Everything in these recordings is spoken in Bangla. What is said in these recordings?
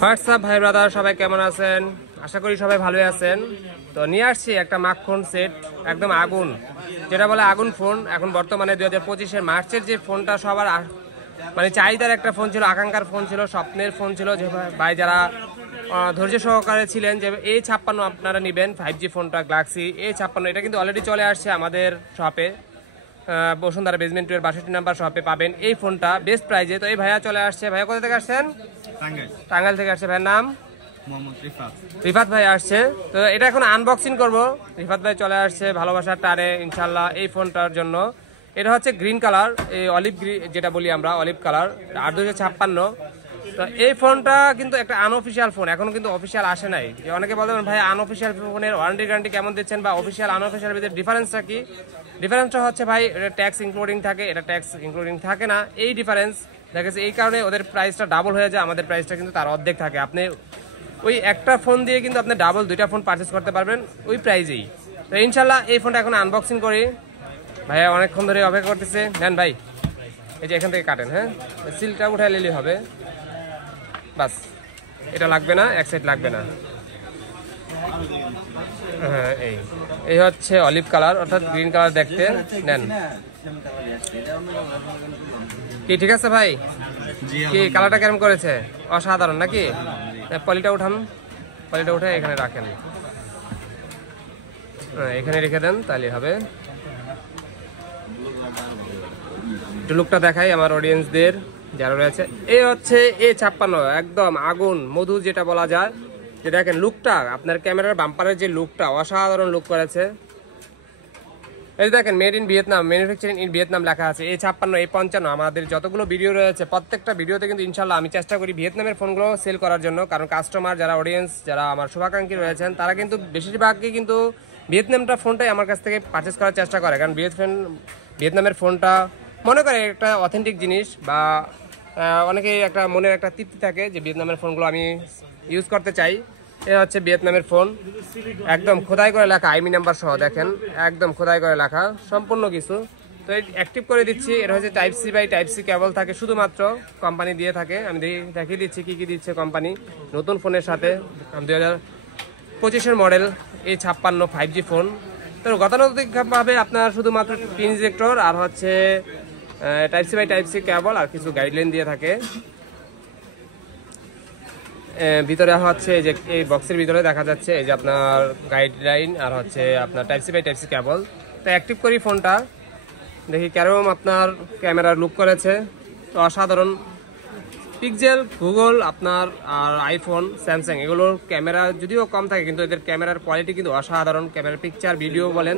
হোয়াটসঅ্যাপ ভাই ব্রাদার, সবাই কেমন আছেন? আশা করি সবাই ভালোই আছেন। তো নিয়ে আসছি একটা মাখন সেট, একদম আগুন, যেটা বলে আগুন ফোন। এখন বর্তমানে 2025-এর মার্চের যে ফোনটা সবার মানে চাহিদার একটা ফোন ছিল, আকাঙ্ক্ষার ফোন ছিল, স্বপ্নের ফোন ছিল, যে ভাই যারা ধৈর্য সহকারে ছিলেন যে A56 আপনারা নেবেন 5G ফোনটা, গ্যালাক্সি A56। এটা কিন্তু অলরেডি চলে আসছে আমাদের শপে, বসুন্ধরা বেসমেন্ট 2 এর 62 নাম্বার শপে পাবেন এই ফোনটা বেস্ট প্রাইজে। তো এই ভাইয়া চলে আসছে। ভাইয়া কোথা থেকে আসছেন? টাঙ্গাইল থেকে আসছে। ভাইয়ের নাম রিফাত ভাই আসছে। তো এটা এখন আনবক্সিং করব। রিফাত ভাই চলে আসছে ভালোবাসার টানে ইনশাল্লাহ এই ফোনটার জন্য। এটা হচ্ছে গ্রিন কালার, এই অলিভ গ্রিন যেটা বলি আমরা, অলিভ কালার, 8256। তো এই ফোনটা কিন্তু একটা আনঅফিসিয়াল ফোন, এখনো কিন্তু অফিসিয়াল আসে নাই। যে অনেকে বলবেন ভাই আনঅফিসিয়াল ফোনের ওয়ারেন্টি গ্যারান্টি কেমন দিচ্ছেন, বা অফিসিয়াল আনঅফিসিয়াল ভিতরে ডিফারেন্সটা কি? ডিফারেন্সটা হচ্ছে ভাই এটা ট্যাক্স ইনক্লুডিং থাকে, এটা ট্যাক্স ইনক্লুডিং থাকে না। এই ডিফারেন্স দেখেছে, এই কারণে ওদের প্রাইসটা ডাবল হয়ে যায়, আমাদের প্রাইসটা কিন্তু তার অর্ধেক থাকে। আপনি ওই একটা ফোন দিয়ে কিন্তু আপনি ডাবল 2টা ফোন পারচেস করতে পারবেন ওই প্রাইজেই। তো ইনশাল্লাহ এই ফোনটা এখন আনবক্সিং করি। ভাইয়া অনেকক্ষণ ধরে অপেক্ষা করতেছে। নেন ভাই, এই যে এখান থেকে কাটেন, হ্যাঁ সিলটা উঠায় নিলেই হবে, বাস। এটা লাগবে না, এক সাইড লাগবে না। হ্যাঁ এই হচ্ছে অলিভ কালার, অর্থাৎ গ্রিন কালার দেখতে। নেন কি ঠিক আছে ভাই? কি কালারটা কেমন করেছে? অসাধারণ নাকি? পলিটা উঠান, পলিটা উঠে এখানে রাখেন, এখানে রেখে দেন, তাহলে হবে। একটু লুকটা দেখাই আমার অডিয়েন্সদের যারা রয়েছে। এই হচ্ছে A56, একদম আগুন মধু যেটা বলা যায়। যে দেখেন লুকটা, আপনার ক্যামেরার বাম্পারের যে লুকটা, অসাধারণ লুক করেছে। এই দেখেন made in Vietnam, manufacturing in Vietnam লেখা আছে। A56, A55 আমাদের যতগুলো ভিডিও রয়েছে প্রত্যেকটা ভিডিওতে কিন্তু ইনশাল্লাহ আমি চেষ্টা করি ভিয়েতনামের ফোনগুলো সেল করার জন্য। কারণ কাস্টমার যারা অডিয়েন্স, যারা আমার শুভাকাঙ্ক্ষী রয়েছেন, তারা কিন্তু বেশিরভাগই কিন্তু ভিয়েতনামটা ফোনটাই আমার কাছ থেকে পারচেস করার চেষ্টা করে। কারণ ভিয়েতনামের ফোনটা মনে করে একটা অথেন্টিক জিনিস, বা অনেকেই একটা মনের একটা তৃপ্তি থাকে যে ভিয়েতনামের ফোনগুলো আমি ইউজ করতে চাই। এ হচ্ছে ভিয়েতনামের ফোন, একদম খোদাই করে লেখা, আইমি নাম্বার সহ দেখেন, একদম খোদাই করে লেখা সম্পূর্ণ কিছু। তো অ্যাক্টিভ করে দিচ্ছি। এটা হচ্ছে Type-C বাই Type-C কেবল থাকে শুধুমাত্র, কোম্পানি দিয়ে থাকে। আমি দেখিয়ে দিচ্ছি কি কি দিচ্ছে কোম্পানি নতুন ফোনের সাথে। 2025-এর মডেল A56 5G ফোন। তো গতানুগতিকভাবে আপনার শুধুমাত্র পিন ইনজেক্টর আর হচ্ছে Type-C বাই Type-C কেবল আর কিছু গাইডলাইন দিয়ে থাকে। ভিতরে হচ্ছে যে এই বক্সের ভিতরে দেখা যাচ্ছে এই যে আপনার গাইডলাইন আর হচ্ছে আপনার Type-C বাই Type-C কেবল। তো অ্যাক্টিভ করি ফোনটা, দেখি কেরম আপনার ক্যামেরার লুক করেছে। তো অসাধারণ। পিক্সেল, গুগল আপনার আর আইফোন, স্যামসাং এগুলোর ক্যামেরা যদিও কম থাকে, কিন্তু এদের ক্যামেরার কোয়ালিটি কিন্তু অসাধারণ। ক্যামেরার পিকচার ভিডিও বলেন,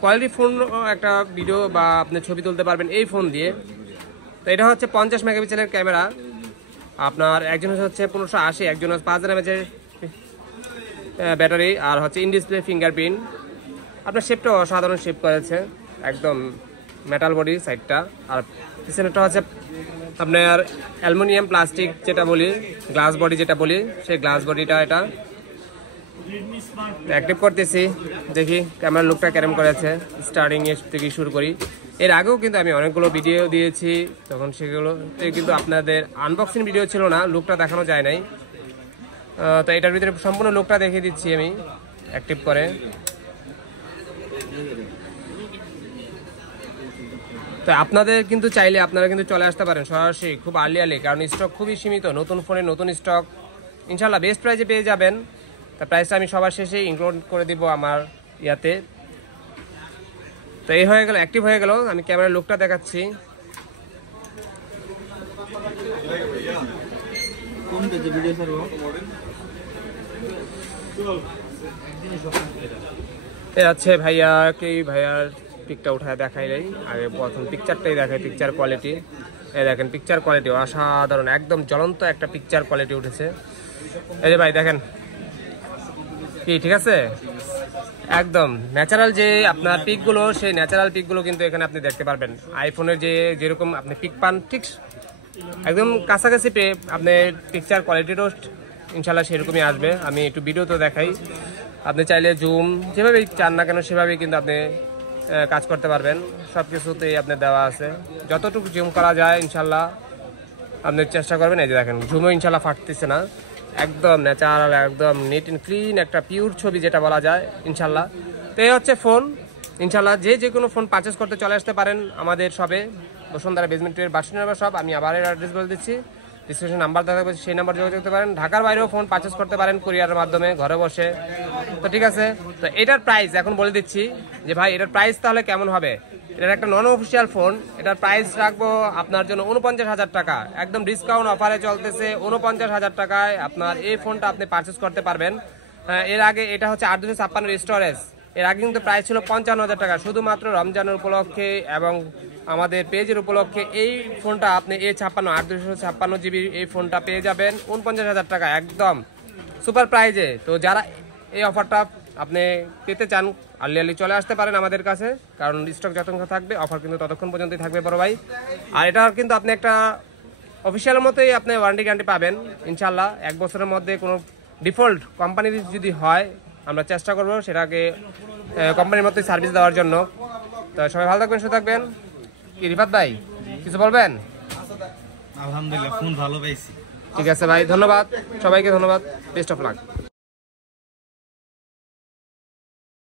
কোয়ালিটি ফোন, একটা ভিডিও বা আপনি ছবি তুলতে পারবেন এই ফোন দিয়ে। তো এটা হচ্ছে 50 মেগাপিক্সেলের ক্যামেরা। আপনার একজন হচ্ছে 1580, একজন হচ্ছে 5000 mAh ব্যাটারি, আর হচ্ছে ইন ডিসপ্লে ফিঙ্গারপ্রিন্ট। আপনার শেপটা অসাধারণ শেপ করেছে, একদম মেটাল বডি সাইডটা। আর পিছনেরটা হচ্ছে আপনার অ্যালুমিনিয়াম প্লাস্টিক যেটা বলি, গ্লাস বডি যেটা বলি, সেই গ্লাস বডিটা। এটা অ্যাক্টিভ করতেছি, দেখি ক্যামেরার লুকটা কেরম করেছে। স্টার্টিং থেকে শুরু করি। এর আগেও কিন্তু আমি অনেকগুলো ভিডিও দিয়েছি, তখন সেগুলোতে কিন্তু আপনাদের আনবক্সিং ভিডিও ছিল না, লুকটা দেখানো যায় নাই। তো এটার ভিতরে সম্পূর্ণ লুকটা দেখিয়ে দিচ্ছি আমি অ্যাক্টিভ করে। তো আপনাদের কিন্তু চাইলে আপনারা কিন্তু চলে আসতে পারেন সরাসরি, খুব আর্লি, কারণ স্টক খুবই সীমিত। নতুন ফোনে নতুন স্টক ইনশাল্লাহ বেস্ট প্রাইজে পেয়ে যাবেন। তা প্রাইসটা আমি সবার শেষেই ইনক্লুড করে দিব আমার ইয়াতে। তো এই হয়ে গেল, অ্যাক্টিভ হয়ে গেল। আমি ক্যামেরার লুকটা দেখাচ্ছি। আছে ভাইয়ার পিকটা উঠায় দেখাইলেই আগে প্রথম পিকচারটাই দেখায়, পিকচার কোয়ালিটি। এই দেখেন পিকচার কোয়ালিটি অসাধারণ, একদম জ্বলন্ত একটা পিকচার কোয়ালিটি উঠেছে। এই যে ভাই দেখেন কি ঠিক আছে, একদম ন্যাচারাল যে আপনার পিকগুলো, সেই ন্যাচারাল পিকগুলো কিন্তু এখানে আপনি দেখতে পারবেন। আইফোনের যেরকম আপনি পিক পান, ঠিক একদম কাছাকাছি পেয়ে আপনি পিকচার কোয়ালিটিরও ইনশাল্লাহ সেরকমই আসবে। আমি একটু ভিডিও তো দেখাই, আপনি চাইলে জুম যেভাবেই চান না কেন সেভাবেই কিন্তু আপনি কাজ করতে পারবেন। সব কিছুতেই আপনার দেওয়া আছে, যতটুকু জুম করা যায় ইনশাল্লাহ আপনি চেষ্টা করবেন। এই যে দেখেন ঝুমো ইনশাল্লাহ ফাটতেছে না, একদম ন্যাচারাল, একদম নিট অ্যান্ড ক্লিন একটা পিওর ছবি যেটা বলা যায় ইনশাল্লাহ। তো এই হচ্ছে ফোন। ইনশাল্লাহ যে কোনো ফোন পারচেস করতে চলে আসতে পারেন আমাদের শপে, বসুন্ধরা বেসমেন্টের 62 নম্বর শপ। আমি আবার এর অ্যাড্রেস বলে দিচ্ছি, ডিসক্রিপশন নাম্বার দেখা যাবে, সেই নাম্বার যোগাযোগ করতে পারেন। ঢাকার বাইরেও ফোন পারচেস করতে পারেন কুরিয়ারের মাধ্যমে ঘরে বসে। তো ঠিক আছে, তো এটার প্রাইস এখন বলে দিচ্ছি যে ভাই এটার প্রাইস তাহলে কেমন হবে। এটার একটা নন অফিসিয়াল ফোন, এটার প্রাইস রাখবো আপনার জন্য 49,000 টাকা, একদম ডিসকাউন্ট অফারে চলতেছে। 49,000 টাকায় আপনার এই ফোনটা আপনি পারচেস করতে পারবেন। এর আগে এটা হচ্ছে 856 স্টোরেজ, এর আগে কিন্তু প্রাইস ছিল 55,000 টাকা। শুধুমাত্র রমজানের উপলক্ষে এবং আমাদের পেজের উপলক্ষে এই ফোনটা আপনি A56 856 GB এই ফোনটা পেয়ে যাবেন 49,000 টাকা, একদম সুপার প্রাইজে। তো যারা এই অফারটা আপনি পেতে চান আর্লি চলে আসতে পারেন আমাদের কাছে, কারণ স্টক যতক্ষণ থাকবে অফার কিন্তু ততক্ষণ পর্যন্তই থাকবে বড় ভাই। আর এটা কিন্তু আপনি একটা অফিসিয়ালের মতোই আপনি ওয়ারেন্টি গ্যারান্টি পাবেন ইনশাল্লাহ। 1 বছরের মধ্যে কোনো ডিফল্ট কোম্পানির যদি হয় আমরা চেষ্টা করব সেটাকে কোম্পানির মতোই সার্ভিস দেওয়ার জন্য। তো সবাই ভালো থাকবেন, সুস্থ থাকবেন। কি রিফাত ভাই কিছু বলবেন? আলহামদুলিল্লাহ ফোন ভালো পাইছি। ঠিক আছে ভাই, ধন্যবাদ সবাইকে, ধন্যবাদ, বেস্ট অফ লাক।